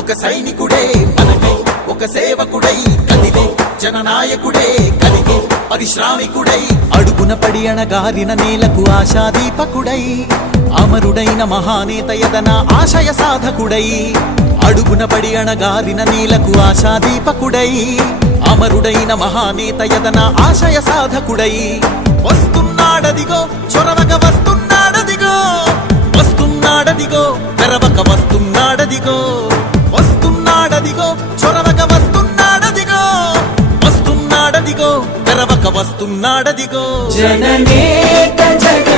ఒక సైనికుడే మనకై ఒక సేవకుడై కదిలే జననాయకుడే కలిగే పరిశ్రామికుడై అడుగున పడి అణగారిన నేలకు ఆశాదీపకుడై అమరుడైన మహానేత యదన ఆశయ సాధకుడై అడుగున పడి అణగారిన నేలకు ఆశాదీపకుడై అమరుడైన మహానేత యదన ఆశయ సాధకుడై వస్తున్నాడదిగో చొరవక వస్తున్నాడదిగో వస్తున్నాడదిగో తెరవక వస్తున్నాడదిగో వస్తున్నాడదిగో చొరవక వస్తున్నాడదిగో వస్తున్నాడదిగో తెరవక వస్తున్నాడదిగో జననేత జగ